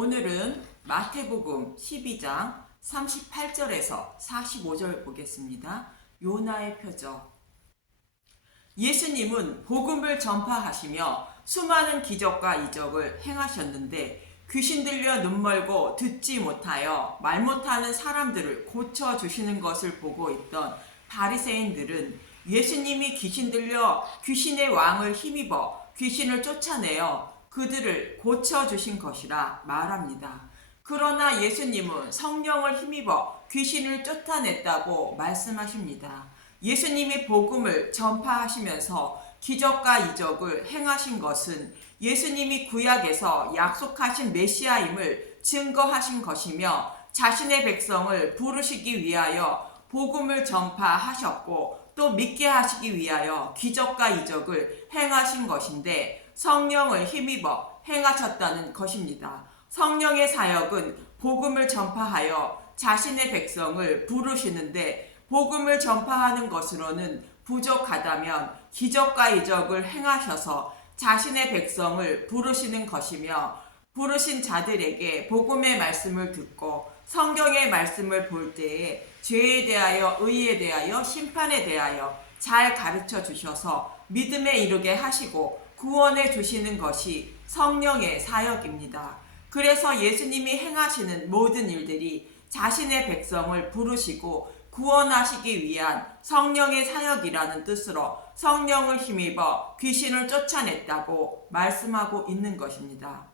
오늘은 마태복음 12장 38절에서 45절 보겠습니다. 요나의 표적. 예수님은 복음을 전파하시며 수많은 기적과 이적을 행하셨는데 귀신 들려 눈 멀고 듣지 못하여 말 못하는 사람들을 고쳐주시는 것을 보고 있던 바리새인들은 예수님이 귀신 들려 귀신의 왕을 힘입어 귀신을 쫓아내어 그들을 고쳐주신 것이라 말합니다. 그러나 예수님은 성령을 힘입어 귀신을 쫓아냈다고 말씀하십니다. 예수님이 복음을 전파하시면서 기적과 이적을 행하신 것은 예수님이 구약에서 약속하신 메시아임을 증거하신 것이며 자신의 백성을 부르시기 위하여 복음을 전파하셨고 또 믿게 하시기 위하여 기적과 이적을 행하신 것인데 성령을 힘입어 행하셨다는 것입니다. 성령의 사역은 복음을 전파하여 자신의 백성을 부르시는데 복음을 전파하는 것으로는 부족하다면 기적과 이적을 행하셔서 자신의 백성을 부르시는 것이며 부르신 자들에게 복음의 말씀을 듣고 성경의 말씀을 볼 때에 죄에 대하여 의에 대하여 심판에 대하여 잘 가르쳐 주셔서 믿음에 이르게 하시고 구원해 주시는 것이 성령의 사역입니다. 그래서 예수님이 행하시는 모든 일들이 자신의 백성을 부르시고 구원하시기 위한 성령의 사역이라는 뜻으로 성령을 힘입어 귀신을 쫓아냈다고 말씀하고 있는 것입니다.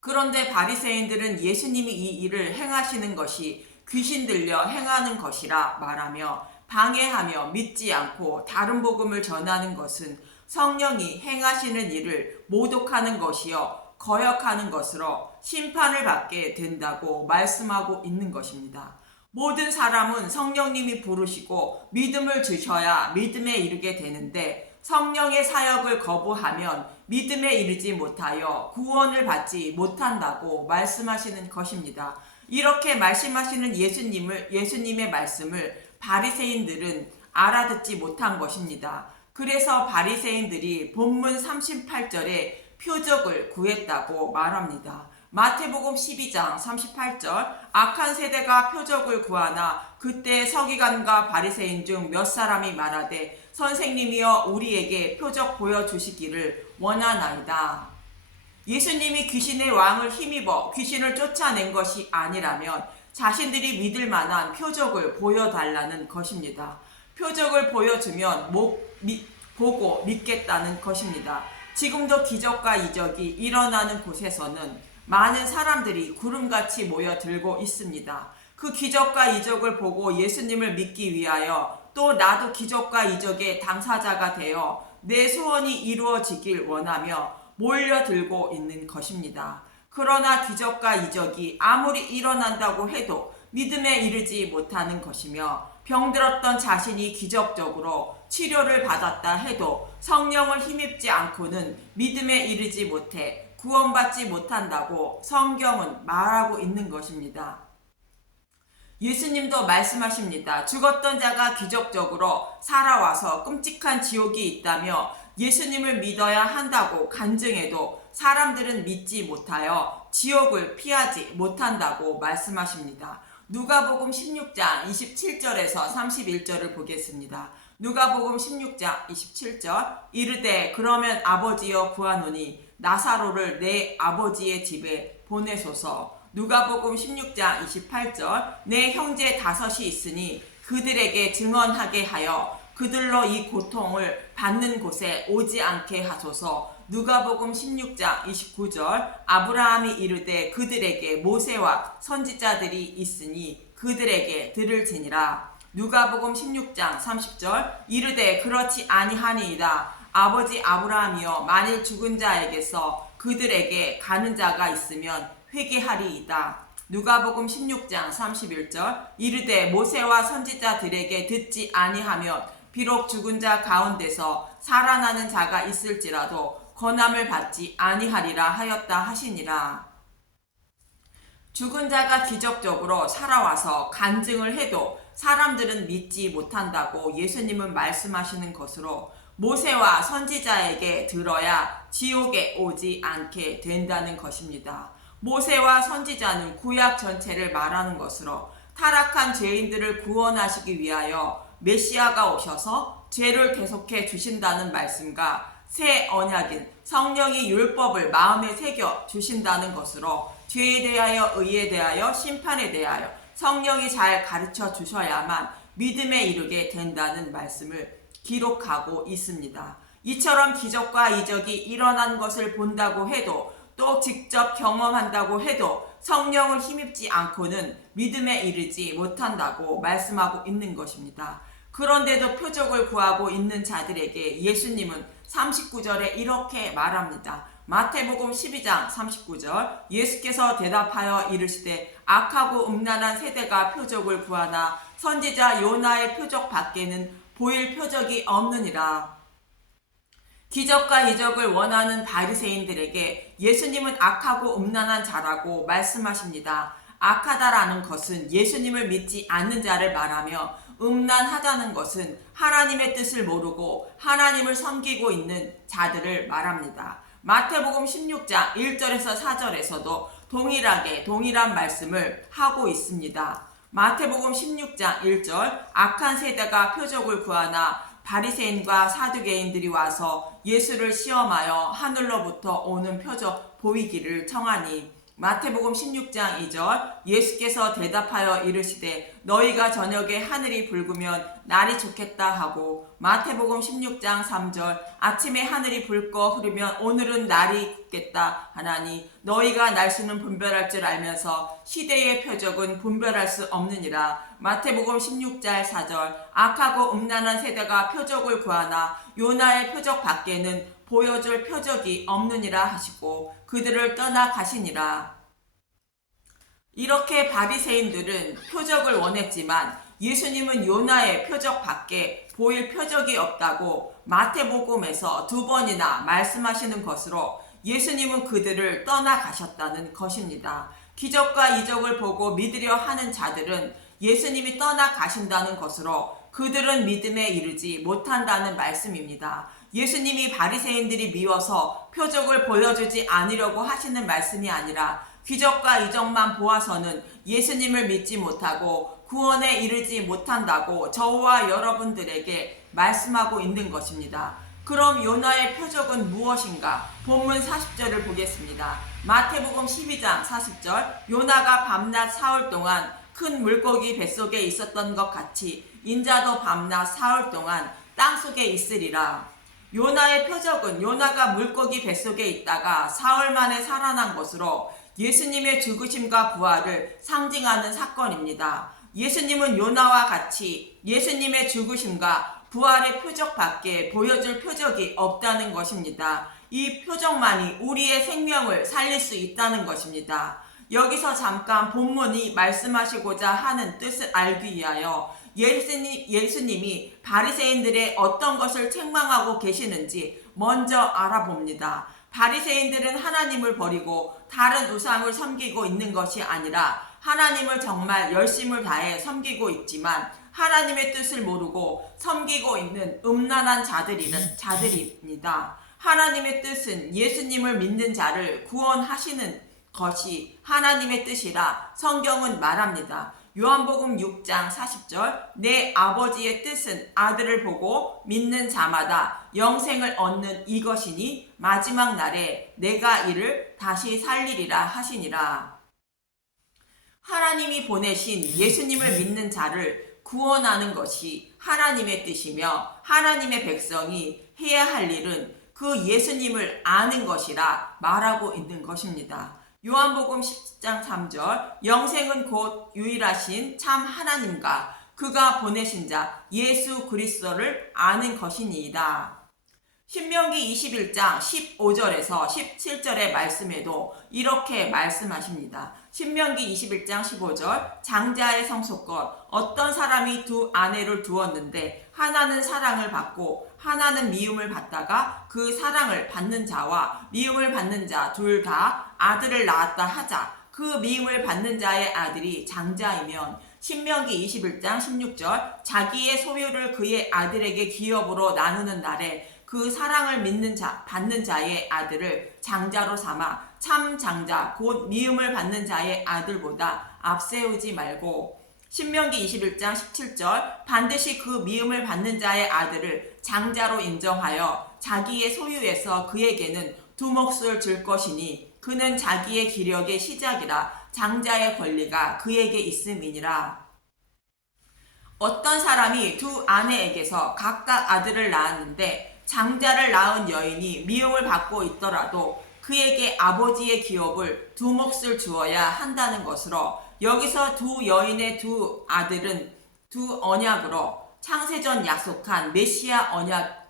그런데 바리새인들은 예수님이 이 일을 행하시는 것이 귀신 들려 행하는 것이라 말하며 방해하며 믿지 않고 다른 복음을 전하는 것은 성령이 행하시는 일을 모독하는 것이요 거역하는 것으로 심판을 받게 된다고 말씀하고 있는 것입니다. 모든 사람은 성령님이 부르시고 믿음을 주셔야 믿음에 이르게 되는데 성령의 사역을 거부하면 믿음에 이르지 못하여 구원을 받지 못한다고 말씀하시는 것입니다. 이렇게 말씀하시는 예수님의 말씀을 바리새인들은 알아듣지 못한 것입니다. 그래서 바리새인들이 본문 38절에 표적을 구했다고 말합니다. 마태복음 12장 38절 악한 세대가 표적을 구하나 그때 서기관과 바리새인 중 몇 사람이 말하되 선생님이여 우리에게 표적 보여주시기를 원하나이다. 예수님이 귀신의 왕을 힘입어 귀신을 쫓아낸 것이 아니라면 자신들이 믿을 만한 표적을 보여달라는 것입니다. 표적을 보여주면 보고 믿겠다는 것입니다. 지금도 기적과 이적이 일어나는 곳에서는 많은 사람들이 구름같이 모여들고 있습니다. 그 기적과 이적을 보고 예수님을 믿기 위하여 또 나도 기적과 이적의 당사자가 되어 내 소원이 이루어지길 원하며 몰려들고 있는 것입니다. 그러나 기적과 이적이 아무리 일어난다고 해도 믿음에 이르지 못하는 것이며 병들었던 자신이 기적적으로 치료를 받았다 해도 성령을 힘입지 않고는 믿음에 이르지 못해 구원받지 못한다고 성경은 말하고 있는 것입니다. 예수님도 말씀하십니다. 죽었던 자가 기적적으로 살아와서 끔찍한 지옥이 있다며 예수님을 믿어야 한다고 간증해도 사람들은 믿지 못하여 지옥을 피하지 못한다고 말씀하십니다. 누가복음 16장 27절에서 31절을 보겠습니다. 누가복음 16장 27절 이르되 그러면 아버지여 구하노니 나사로를 내 아버지의 집에 보내소서. 누가복음 16장 28절 내 형제 5이 있으니 그들에게 증언하게 하여 그들로 이 고통을 받는 곳에 오지 않게 하소서. 누가복음 16장 29절 아브라함이 이르되 그들에게 모세와 선지자들이 있으니 그들에게 들을지니라. 누가복음 16장 30절 이르되 그렇지 아니하니이다. 아버지 아브라함이여 만일 죽은 자에게서 그들에게 가는 자가 있으면 회개하리이다. 누가복음 16장 31절 이르되 모세와 선지자들에게 듣지 아니하면 비록 죽은 자 가운데서 살아나는 자가 있을지라도 권함을 받지 아니하리라 하였다 하시니라. 죽은 자가 기적적으로 살아와서 간증을 해도 사람들은 믿지 못한다고 예수님은 말씀하시는 것으로 모세와 선지자에게 들어야 지옥에 오지 않게 된다는 것입니다. 모세와 선지자는 구약 전체를 말하는 것으로 타락한 죄인들을 구원하시기 위하여 메시아가 오셔서 죄를 대속해 주신다는 말씀과 새 언약인 성령이 율법을 마음에 새겨 주신다는 것으로 죄에 대하여 의에 대하여 심판에 대하여 성령이 잘 가르쳐 주셔야만 믿음에 이르게 된다는 말씀을 기록하고 있습니다. 이처럼 기적과 이적이 일어난 것을 본다고 해도 또 직접 경험한다고 해도 성령을 힘입지 않고는 믿음에 이르지 못한다고 말씀하고 있는 것입니다. 그런데도 표적을 구하고 있는 자들에게 예수님은 39절에 이렇게 말합니다. 마태복음 12장 39절 예수께서 대답하여 이르시되 악하고 음란한 세대가 표적을 구하나 선지자 요나의 표적 밖에는 보일 표적이 없느니라. 기적과 이적을 원하는 바리새인들에게 예수님은 악하고 음란한 자라고 말씀하십니다. 악하다라는 것은 예수님을 믿지 않는 자를 말하며 음란하다는 것은 하나님의 뜻을 모르고 하나님을 섬기고 있는 자들을 말합니다. 마태복음 16장 1절에서 4절에서도 동일한 말씀을 하고 있습니다. 마태복음 16장 1절 악한 세대가 표적을 구하나 바리새인과 사두개인들이 와서 예수를 시험하여 하늘로부터 오는 표적 보이기를 청하니 마태복음 16장 2절 예수께서 대답하여 이르시되 너희가 저녁에 하늘이 붉으면 날이 좋겠다 하고 마태복음 16장 3절 아침에 하늘이 붉고 흐르면 오늘은 날이 굳겠다 하나니 너희가 날씨는 분별할 줄 알면서 시대의 표적은 분별할 수 없느니라. 마태복음 16장 4절 악하고 음란한 세대가 표적을 구하나 요나의 표적 밖에는 보여줄 표적이 없느니라 하시고 그들을 떠나 가시니라. 이렇게 바리새인들은 표적을 원했지만 예수님은 요나의 표적 밖에 보일 표적이 없다고 마태복음에서 2번이나 말씀하시는 것으로 예수님은 그들을 떠나 가셨다는 것입니다. 기적과 이적을 보고 믿으려 하는 자들은 예수님이 떠나 가신다는 것으로 그들은 믿음에 이르지 못한다는 말씀입니다. 예수님이 바리새인들이 미워서 표적을 보여주지 않으려고 하시는 말씀이 아니라 기적과 이적만 보아서는 예수님을 믿지 못하고 구원에 이르지 못한다고 저와 여러분들에게 말씀하고 있는 것입니다. 그럼 요나의 표적은 무엇인가? 본문 40절을 보겠습니다. 마태복음 12장 40절 요나가 밤낮 사흘 동안 큰 물고기 뱃속에 있었던 것 같이 인자도 밤낮 사흘 동안 땅속에 있으리라. 요나의 표적은 요나가 물고기 뱃속에 있다가 사흘 만에 살아난 것으로 예수님의 죽으심과 부활을 상징하는 사건입니다. 예수님은 요나와 같이 예수님의 죽으심과 부활의 표적밖에 보여줄 표적이 없다는 것입니다. 이 표적만이 우리의 생명을 살릴 수 있다는 것입니다. 여기서 잠깐 본문이 말씀하시고자 하는 뜻을 알기 위하여 예수님이 바리새인들의 어떤 것을 책망하고 계시는지 먼저 알아봅니다. 바리새인들은 하나님을 버리고 다른 우상을 섬기고 있는 것이 아니라 하나님을 정말 열심을 다해 섬기고 있지만 하나님의 뜻을 모르고 섬기고 있는 음란한 자들입니다. 하나님의 뜻은 예수님을 믿는 자를 구원하시는 것이 하나님의 뜻이라 성경은 말합니다. 요한복음 6장 40절 내 아버지의 뜻은 아들을 보고 믿는 자마다 영생을 얻는 이것이니 마지막 날에 내가 이를 다시 살리리라 하시니라. 하나님이 보내신 예수님을 믿는 자를 구원하는 것이 하나님의 뜻이며 하나님의 백성이 해야 할 일은 그 예수님을 아는 것이라 말하고 있는 것입니다. 요한복음 10장 3절 영생은 곧 유일하신 참 하나님과 그가 보내신 자 예수 그리스도를 아는 것이니이다. 신명기 21장 15절에서 17절의 말씀에도 이렇게 말씀하십니다. 신명기 21장 15절 장자의 성소껏 어떤 사람이 두 아내를 두었는데 하나는 사랑을 받고 하나는 미움을 받다가 그 사랑을 받는 자와 미움을 받는 자 둘 다 아들을 낳았다 하자. 그 미움을 받는 자의 아들이 장자이면 신명기 21장 16절 자기의 소유를 그의 아들에게 기업으로 나누는 날에 그 사랑을 받는 자의 아들을 장자로 삼아 참 장자 곧 미움을 받는 자의 아들보다 앞세우지 말고 신명기 21장 17절 반드시 그 미움을 받는 자의 아들을 장자로 인정하여 자기의 소유에서 그에게는 두 몫을 줄 것이니 그는 자기의 기력의 시작이라 장자의 권리가 그에게 있음이니라. 어떤 사람이 두 아내에게서 각각 아들을 낳았는데 장자를 낳은 여인이 미움을 받고 있더라도 그에게 아버지의 기업을 두 몫을 주어야 한다는 것으로 여기서 두 여인의 두 아들은 두 언약으로 창세전 약속한 메시아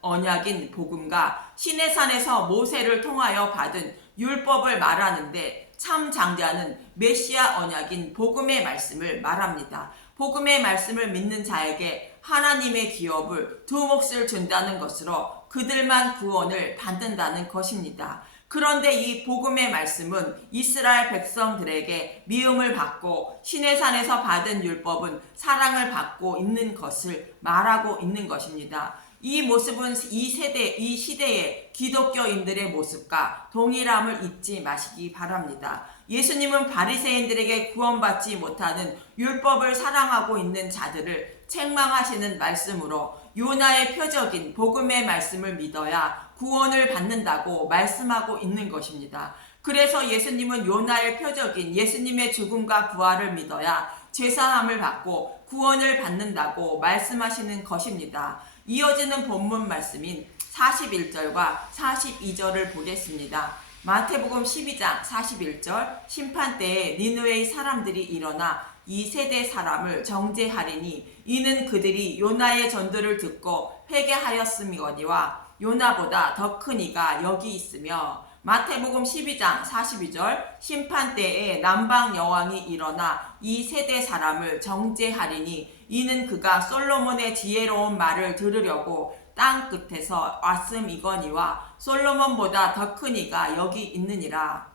언약인 복음과 시내산에서 모세를 통하여 받은 율법을 말하는데 참 장자는 메시아 언약인 복음의 말씀을 말합니다. 복음의 말씀을 믿는 자에게 하나님의 기업을 두 몫을 준다는 것으로 그들만 구원을 받는다는 것입니다. 그런데 이 복음의 말씀은 이스라엘 백성들에게 미움을 받고 시내산에서 받은 율법은 사랑을 받고 있는 것을 말하고 있는 것입니다. 이 모습은 이 시대의 기독교인들의 모습과 동일함을 잊지 마시기 바랍니다. 예수님은 바리새인들에게 구원받지 못하는 율법을 사랑하고 있는 자들을 책망하시는 말씀으로 요나의 표적인 복음의 말씀을 믿어야 구원을 받는다고 말씀하고 있는 것입니다. 그래서 예수님은 요나의 표적인 예수님의 죽음과 부활을 믿어야 죄사함을 받고 구원을 받는다고 말씀하시는 것입니다. 이어지는 본문 말씀인 41절과 42절을 보겠습니다. 마태복음 12장 41절 심판 때에 니느웨의 사람들이 일어나 이 세대 사람을 정죄하리니 이는 그들이 요나의 전도를 듣고 회개하였음이거니와 요나보다 더 큰 이가 여기 있으며 마태복음 12장 42절 심판 때에 남방 여왕이 일어나 이 세대 사람을 정죄하리니 이는 그가 솔로몬의 지혜로운 말을 들으려고 땅 끝에서 왔음이거니와 솔로몬보다 더 큰 이가 여기 있느니라.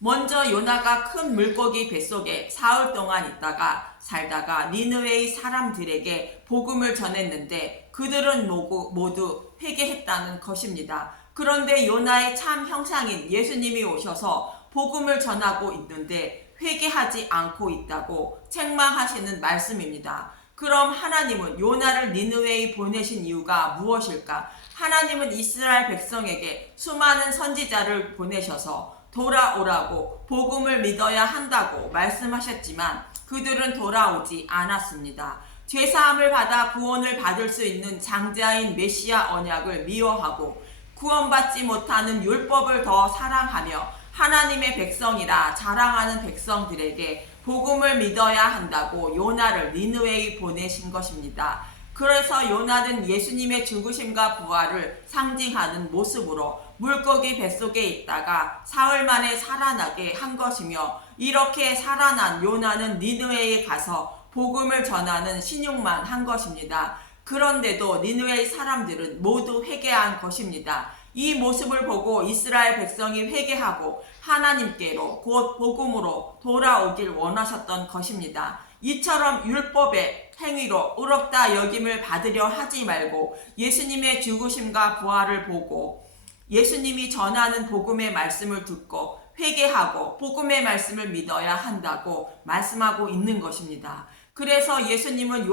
먼저 요나가 큰 물고기 뱃속에 사흘 동안 있다가 살다가 니느웨의 사람들에게 복음을 전했는데 그들은 모두 회개했다는 것입니다. 그런데 요나의 참 형상인 예수님이 오셔서 복음을 전하고 있는데 회개하지 않고 있다고 책망하시는 말씀입니다. 그럼 하나님은 요나를 니느웨에 보내신 이유가 무엇일까? 하나님은 이스라엘 백성에게 수많은 선지자를 보내셔서 돌아오라고 복음을 믿어야 한다고 말씀하셨지만 그들은 돌아오지 않았습니다. 죄사함을 받아 구원을 받을 수 있는 장자인 메시아 언약을 미워하고 구원받지 못하는 율법을 더 사랑하며 하나님의 백성이라 자랑하는 백성들에게 복음을 믿어야 한다고 요나를 니느웨에 보내신 것입니다. 그래서 요나는 예수님의 죽으심과 부활을 상징하는 모습으로 물고기 뱃속에 있다가 사흘 만에 살아나게 한 것이며 이렇게 살아난 요나는 니느웨에 가서 복음을 전하는 신용만 한 것입니다. 그런데도 니느웨 사람들은 모두 회개한 것입니다. 이 모습을 보고 이스라엘 백성이 회개하고 하나님께로 곧 복음으로 돌아오길 원하셨던 것입니다. 이처럼 율법의 행위로 의롭다 여김을 받으려 하지 말고 예수님의 죽으심과 부활을 보고 예수님이 전하는 복음의 말씀을 듣고 회개하고 복음의 말씀을 믿어야 한다고 말씀하고 있는 것입니다. 그래서 예수님은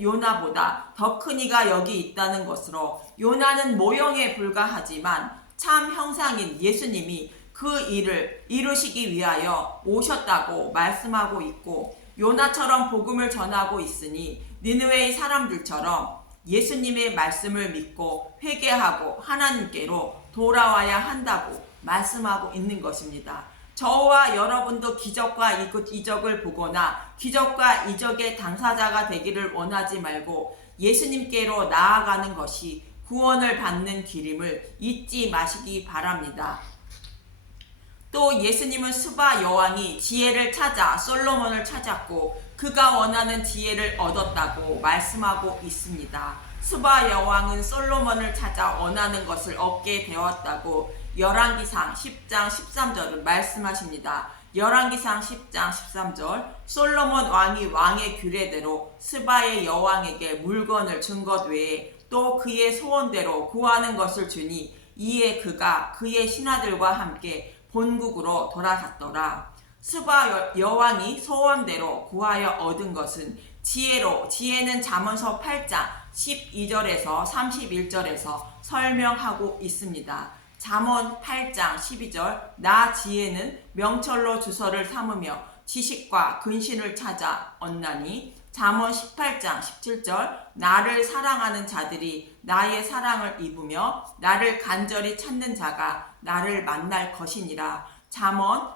요나보다 더 큰 이가 여기 있다는 것으로 요나는 모형에 불과하지만 참 형상인 예수님이 그 일을 이루시기 위하여 오셨다고 말씀하고 있고 요나처럼 복음을 전하고 있으니 니느웨의 사람들처럼 예수님의 말씀을 믿고 회개하고 하나님께로 돌아와야 한다고 말씀하고 있는 것입니다. 저와 여러분도 기적과 이적을 보거나 기적과 이적의 당사자가 되기를 원하지 말고 예수님께로 나아가는 것이 구원을 받는 길임을 잊지 마시기 바랍니다. 또 예수님은 수바 여왕이 지혜를 찾아 솔로몬을 찾았고 그가 원하는 지혜를 얻었다고 말씀하고 있습니다. 수바 여왕은 솔로몬을 찾아 원하는 것을 얻게 되었다고 열왕기상 10장 13절은 말씀하십니다. 열왕기상 10장 13절 솔로몬 왕이 왕의 규례대로 스바의 여왕에게 물건을 준 것 외에 또 그의 소원대로 구하는 것을 주니 이에 그가 그의 신하들과 함께 본국으로 돌아갔더라. 스바 여왕이 소원대로 구하여 얻은 것은 지혜로, 지혜는 잠언서 8장 12절에서 31절에서 설명하고 있습니다. 잠언 8장 12절 나 지혜는 명철로 주서를 삼으며 지식과 근신을 찾아 얻나니. 잠언 18장 17절 나를 사랑하는 자들이 나의 사랑을 입으며 나를 간절히 찾는 자가 나를 만날 것이니라. 잠언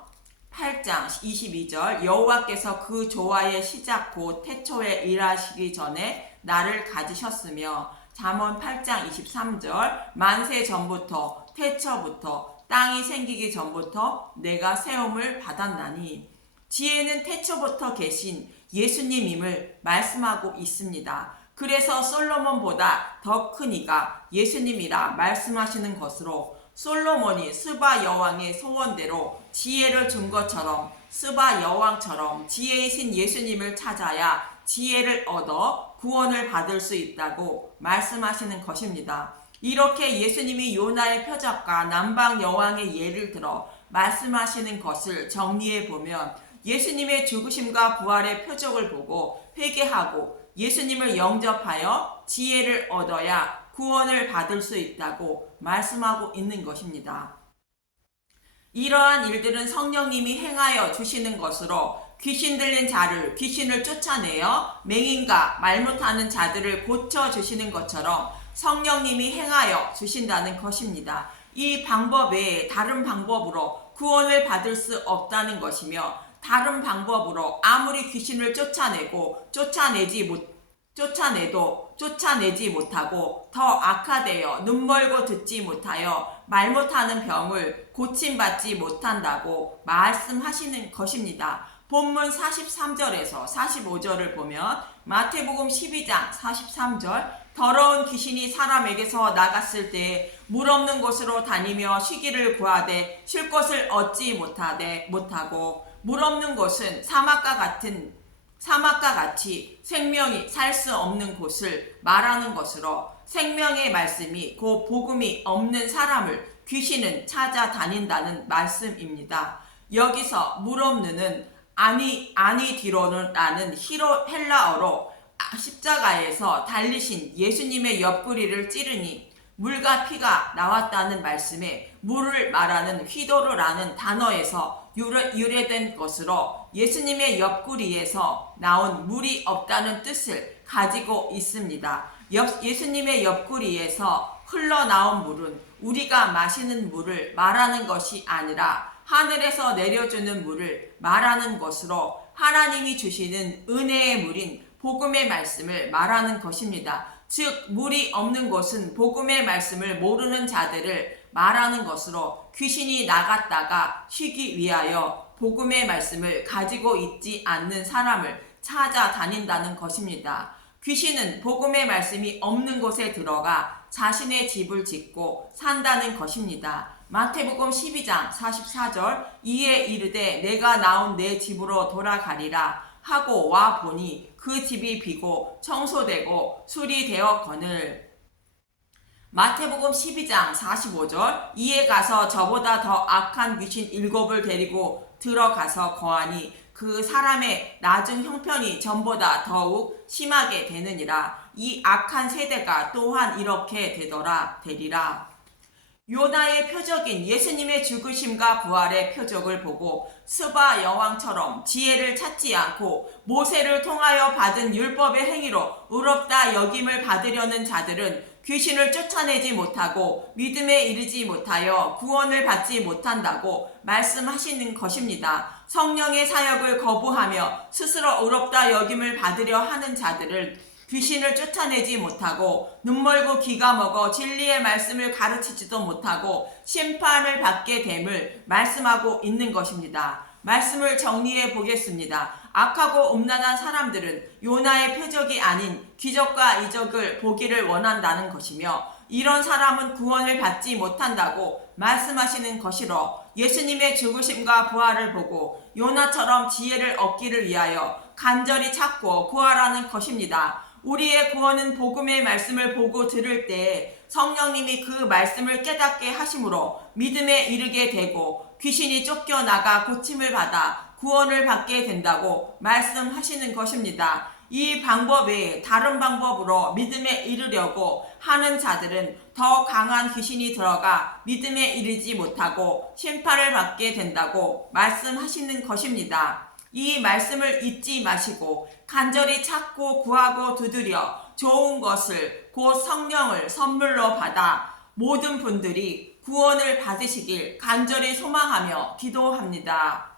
8장 22절 여호와께서 그 조화의 시작 곧 태초에 일하시기 전에 나를 가지셨으며. 잠언 8장 23절 만세 전부터 태초부터 땅이 생기기 전부터 내가 세움을 받았나니. 지혜는 태초부터 계신 예수님임을 말씀하고 있습니다. 그래서 솔로몬보다 더 큰 이가 예수님이라 말씀하시는 것으로 솔로몬이 스바 여왕의 소원대로 지혜를 준 것처럼 스바 여왕처럼 지혜이신 예수님을 찾아야 지혜를 얻어 구원을 받을 수 있다고 말씀하시는 것입니다. 이렇게 예수님이 요나의 표적과 남방 여왕의 예를 들어 말씀하시는 것을 정리해 보면 예수님의 죽으심과 부활의 표적을 보고 회개하고 예수님을 영접하여 지혜를 얻어야 구원을 받을 수 있다고 말씀하고 있는 것입니다. 이러한 일들은 성령님이 행하여 주시는 것으로 귀신 들린 자를 귀신을 쫓아내어 맹인과 말 못하는 자들을 고쳐주시는 것처럼 성령님이 행하여 주신다는 것입니다. 이 방법 외에 다른 방법으로 구원을 받을 수 없다는 것이며 다른 방법으로 아무리 귀신을 쫓아내고 쫓아내지 못하고 더 악화되어 눈멀고 듣지 못하여 말 못하는 병을 고침받지 못한다고 말씀하시는 것입니다. 본문 43절에서 45절을 보면 마태복음 12장 43절 더러운 귀신이 사람에게서 나갔을 때 물 없는 곳으로 다니며 쉬기를 구하되 쉴 곳을 얻지 못하고 물 없는 곳은 사막과 같이 생명이 살 수 없는 곳을 말하는 것으로 생명의 말씀이 곧 복음이 없는 사람을 귀신은 찾아다닌다는 말씀입니다. 여기서 물 없는은 아니디로는 라는 헬라어로 십자가에서 달리신 예수님의 옆구리를 찌르니 물과 피가 나왔다는 말씀에 물을 말하는 휘도르라는 단어에서 유래된 것으로 예수님의 옆구리에서 나온 물이 없다는 뜻을 가지고 있습니다. 예수님의 옆구리에서 흘러나온 물은 우리가 마시는 물을 말하는 것이 아니라 하늘에서 내려주는 물을 말하는 것으로 하나님이 주시는 은혜의 물인 복음의 말씀을 말하는 것입니다. 즉 물이 없는 곳은 복음의 말씀을 모르는 자들을 말하는 것으로 귀신이 나갔다가 쉬기 위하여 복음의 말씀을 가지고 있지 않는 사람을 찾아다닌다는 것입니다. 귀신은 복음의 말씀이 없는 곳에 들어가 자신의 집을 짓고 산다는 것입니다. 마태복음 12장 44절 이에 이르되 내가 나온 내 집으로 돌아가리라 하고 와 보니 그 집이 비고 청소되고 수리되었거늘. 마태복음 12장 45절 이에 가서 저보다 더 악한 귀신 7을 데리고 들어가서 거하니 그 사람의 낮은 형편이 전보다 더욱 심하게 되느니라. 이 악한 세대가 또한 이렇게 되리라. 요나의 표적인 예수님의 죽으심과 부활의 표적을 보고 스바 여왕처럼 지혜를 찾지 않고 모세를 통하여 받은 율법의 행위로 의롭다 여김을 받으려는 자들은 귀신을 쫓아내지 못하고 믿음에 이르지 못하여 구원을 받지 못한다고 말씀하시는 것입니다. 성령의 사역을 거부하며 스스로 의롭다 여김을 받으려 하는 자들을 귀신을 쫓아내지 못하고 눈멀고 귀가 먹어 진리의 말씀을 가르치지도 못하고 심판을 받게 됨을 말씀하고 있는 것입니다. 말씀을 정리해 보겠습니다. 악하고 음란한 사람들은 요나의 표적이 아닌 기적과 이적을 보기를 원한다는 것이며 이런 사람은 구원을 받지 못한다고 말씀하시는 것이로 예수님의 죽으심과 부활을 보고 요나처럼 지혜를 얻기를 위하여 간절히 찾고 구하라는 것입니다. 우리의 구원은 복음의 말씀을 보고 들을 때 성령님이 그 말씀을 깨닫게 하심으로 믿음에 이르게 되고 귀신이 쫓겨나가 고침을 받아 구원을 받게 된다고 말씀하시는 것입니다. 이 방법 외에 다른 방법으로 믿음에 이르려고 하는 자들은 더 강한 귀신이 들어가 믿음에 이르지 못하고 심판을 받게 된다고 말씀하시는 것입니다. 이 말씀을 잊지 마시고 간절히 찾고 구하고 두드려 좋은 것을 곧 성령을 선물로 받아 모든 분들이 구원을 받으시길 간절히 소망하며 기도합니다.